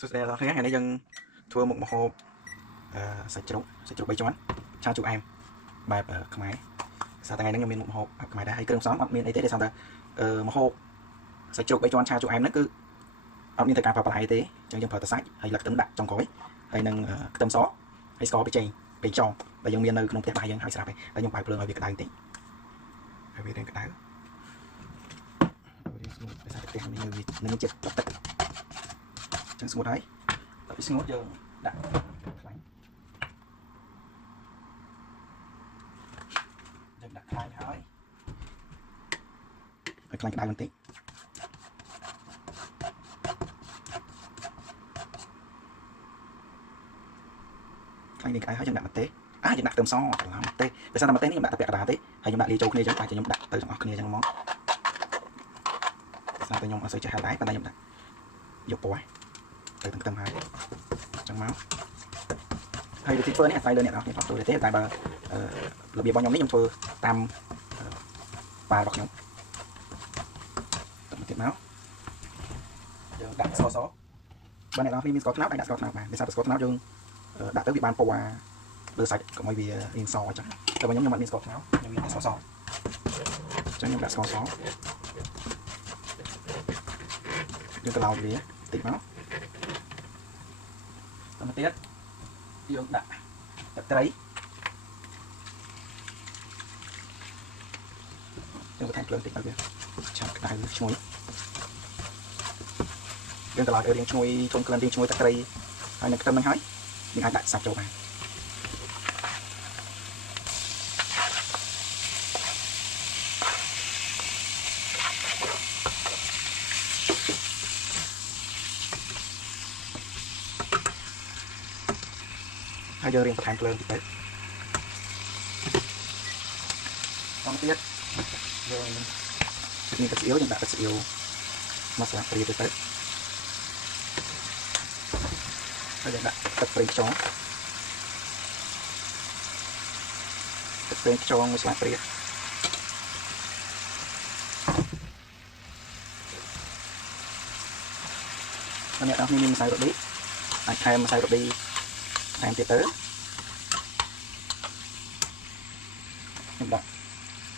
សួស្តីដល់អ្នកថ្ងៃនេះយើងធ្វើមុខម្ហូបសាច់ជ្រូក3ជាន់ឆាជូរអែមបែបខ្មែរសារថ្ងៃនេះខ្ញុំមានមុខម្ហូបបែបខ្មែរដែរហើយគ្រឿងផ្សំអត់មានអីទេដោយសារតែម្ហូបសាច់ជ្រូក3ជាន់ឆាជូរអែមហ្នឹងគឺអត់មានតែការប្រើបន្លែទេអញ្ចឹងយើងប្រើតែសាច់ហើយលឹកខ្ទឹមដាក់ចុងក្រោយហើយនឹងខ្ទឹមសហើយស្ករប៊ីចេងពីចុងដែលយើងមាននៅក្នុងផ្ទះបាយយើងហើយស្រាប់ហើយហើយខ្ញុំបើកភ្លើងឲ្យវាក្តៅបន្តិចហើយវារៀងក្តៅវាស្ងួតដោយសារផ្ទះនេះនឹងចិត្តទឹកចឹងស្ងួតហើយដល់វាស្ងួតយើងដាក់ខ្លាញ់យើងដាក់ខ្លាញ់ហើយខ្លាញ់ក្តៅបន្តិចខ្លាញ់នេះក្តៅហើយយើងដាក់ម្ទេសយើងដាក់ខ្ទឹមសច្រឡំម្ទេសដោយសារតែម្ទេសនេះខ្ញុំដាក់តែពាក់កណ្ដាលទេហើយខ្ញុំដាក់លាយចូលគ្នាចឹងតែខ្ញុំដាក់ទៅទាំងអស់គ្នាចឹងហ្មងដោយសារតែខ្ញុំអត់សូវចេះហៅដែរប៉ុន្តែខ្ញុំដាក់យកពណ៌ទៅទាំងខ្ទឹមហើយចឹងមកហើយវិធីធ្វើនេះអាស្រ័យលើអ្នកនរគ្នាផ្ទាល់ទេតែបើរបៀបរបស់ខ្ញុំនេះខ្ញុំធ្វើតាមប៉ារបស់ខ្ញុំទៅទៀតមកយើងដាក់ស្ករសបើអ្នកនរគ្នាមានស្ករត្នោតអាចដាក់ស្ករត្នោតបានដោយសារតែស្ករត្នោតយើងដាក់ទៅវាបានពណ៌លើសាច់កុំឲ្យវារៀងសអញ្ចឹងតែបើខ្ញុំអត់មានស្ករត្នោតខ្ញុំមានតែស្ករសអញ្ចឹងខ្ញុំដាក់ស្ករសយើងទៅឡោតវាតិចមកទៅទៀតយើងដាក់ទឹកត្រីយើងបន្ថែមភ្លើងតិចទៅវាឆាប់ក្តៅឈ្ងុយយើងទៅឡោតឲ្យរៀងឈ្ងុយធំក្លិនរៀងឈ្ងុយទឹកត្រីហើយនឹងខ្ទឹមនឹងហើយយើងអាចដាក់សាច់ចូលបានហើយយើងរៀងបន្ថែមភ្លើងតិចទៅបន្តទៀតយើងមានទឹកស្អៀវយើងដាក់ទឹកស្អៀវមកស្លាបព្រាទៅហើយយើងដាក់ទឹកប្រេងខ្យងមួយស្លាបព្រាហើយអ្នកនរគ្នាមានម្សៅរ៉ូឌីអាចថែមម្សៅរ៉ូឌីថែមទៀតទៅខ្ញុំដាក់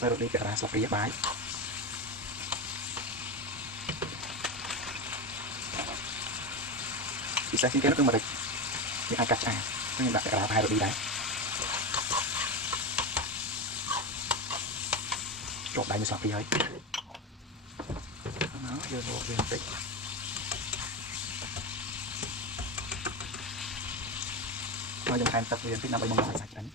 ទៅរ៉ូឌីពាក់កណ្ដាលស្លាបព្រាបាយពិសេសជាងគេនោះគឺម្រេចយើងអាចកាត់ឆ្អាខ្ញុំដាក់ពាក់កណ្ដាលបាយរ៉ូឌីដែរជាប់ដៃមួយស្លាបព្រាហើយយើងរកវាបន្តិចហើយយើងថែមទឹកវាបន្តិចដើម្បីបង្កើនសាច់ឆ្អិន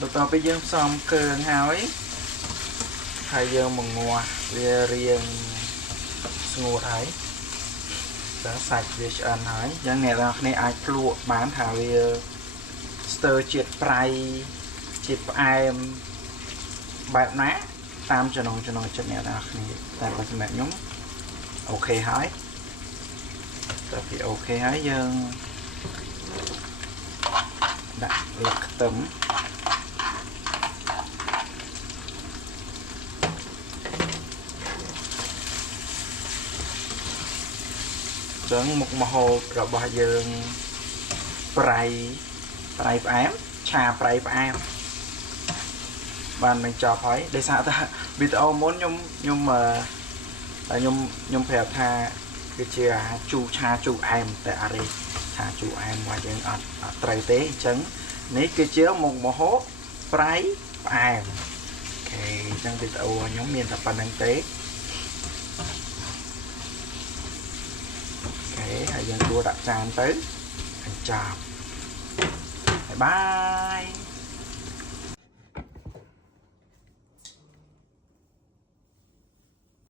បន្ទាប់ពីយើងផ្សំគ្រឿងហើយយើងមកងាស់វារៀងស្ងួតហើយដល់សាច់វាឆ្អិនហើយយ៉ាងអ្នកនរគ្នាអាចភ្លក់បានថាវាស្ទើរជាតិប្រៃជាតិផ្អែមបែបណាតាមចំណងចិត្តអ្នកនរគ្នាតែបើសម្រាប់ខ្ញុំអូខេហើយតើវាអូខេហើយយើងដាក់លឹកខ្ទឹមចឹងមុខម្ហូបរបស់យើងប្រៃផ្អែមឆាប្រៃផ្អែមបាននឹងចប់ហើយដោយសារតែវីដេអូមុនខ្ញុំប្រាប់ថាគឺជាឆាជូរអែមតែអរិយឆាជូរអែមរបស់យើងអត់ត្រូវទេអញ្ចឹងនេះគឺជាមុខម្ហូបប្រៃផ្អែមអូខេអញ្ចឹងវីដេអូខ្ញុំមានតែប៉ុណ្្នឹងទេហើយយើងដួសដាក់ចានទៅហើយចប់បាយបាយ